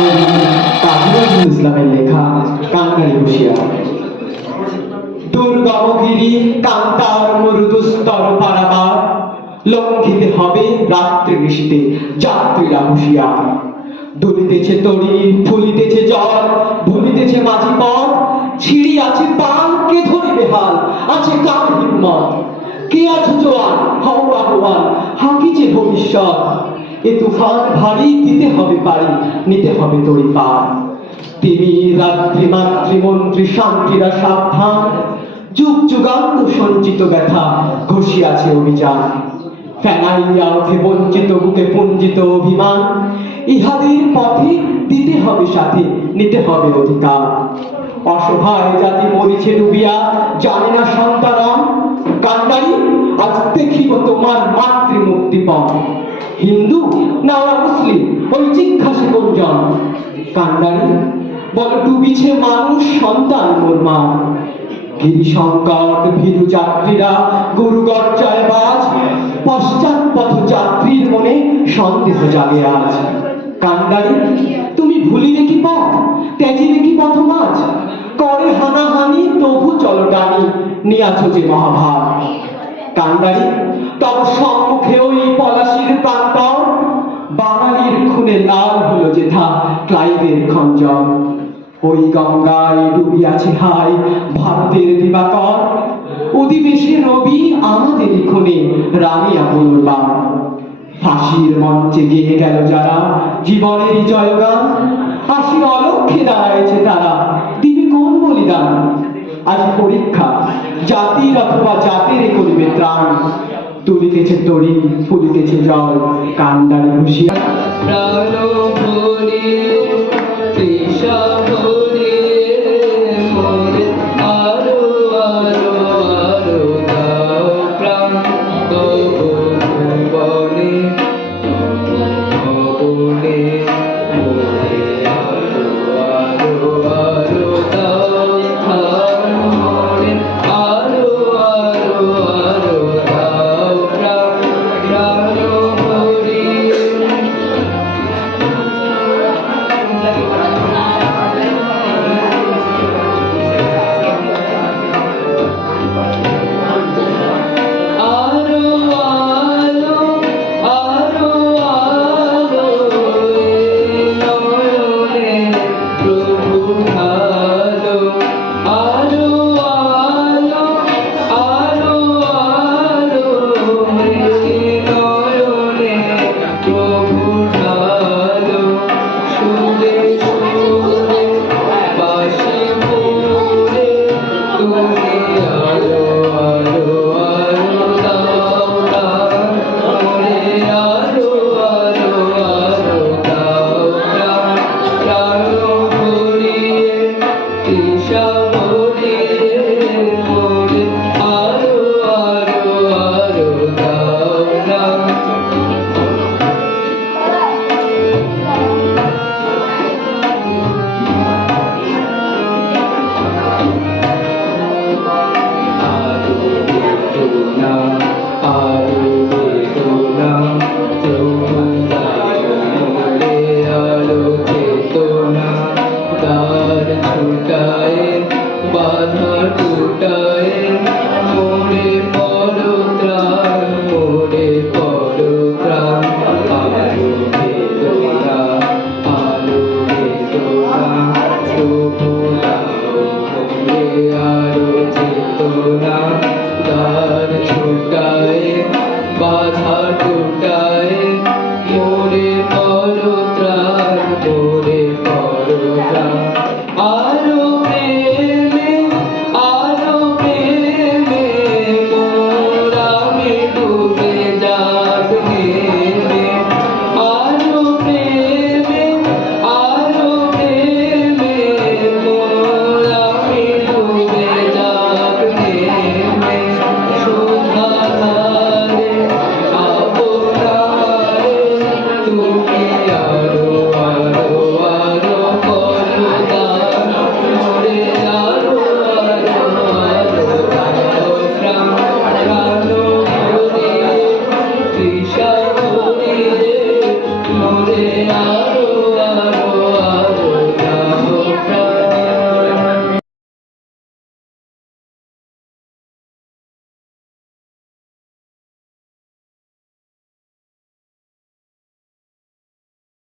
কবি কাজী নজরুল ইসলামের লেখা কান্ডারি হুঁশিয়ার। দুর্গমগিরি কান্তার মরুদুস্তর পারাবার, লঙ্ঘিতে হবে রাত্রি নিশীতে যাত্রীরা হুঁশিয়ার। দুলিতেছে তরি, ফুলিতেছে জল, ভুলিতেছে মাঝি পথ, ছিড়ি আছে পাল, কে ধরিবে হাল, আছে কার হিম্মত? কে আছো জোয়ান, হও আহ্বান, হাকিছে ভবিষ্যৎ। এ তুফান ভারী, দিতে হবে পারি, নিতে হবে তরি পার। তিনি রাত্রি মাতৃমন্ত্রী শান্তিরা সাবধান, যুগ যুগান্ত সঞ্চিত ব্যথা ঘষিয়াছে অভিযান। ফেনাইয়া ওঠে বঞ্চিত বুকে পুঞ্জিত অভিমান, ইহাদের পথে দিতে হবে সাথে, নিতে হবে অধিকার। অসহায় জাতি মরিছে ডুবিয়া, জানে না সন্তান। কান্ডারি, আজ দেখিব তোমার মাতৃমুক্তিপণ। হিন্দু না ওরা মুসলিম, ওই জিজ্ঞাসে কোনজন? কান্ডারি, বল ডুবিছে মানুষ সন্তান মোর মা। গিরি সংকট ভীরু যাত্রীরা গুরু গর্জায় বাজ, পশ্চাৎ পথ যাত্রীর মনে সন্দেহ জাগে আজ। কান্ডারি, তুমি ভুলিবে কি পথ, ত্যাজিবে কি পথ মাঝ? করে হানাহানি তবু চলো টানি, নিয়াছো যে মহাভার। কান্ডারি, তব সম্মুখে ওই পলাশির প্রান্তর, বাঙালির খুনে লাল হলো যেথা ক্লাইভের খঞ্জর। ওই গঙ্গায় ডুবিয়াছে হাই ভারতের দিবাকর, অধিবেশে রবি আমাদের খুনে রামিয়া পুনর্বার। ফাঁসির মঞ্চে গেয়ে গেল যারা জীবনের জয়গান, আসি অলক্ষ্যে দাঁড়াইছে তারা, দিবে কোন বলিদান? আজ পরীক্ষা জাতির অথবা জাতির করিবে ত্রাণ। তুলিতেছে তরি, ফুলিতেছে জল, কান্ডারি হুঁশিয়ার। প্রাণ ভরে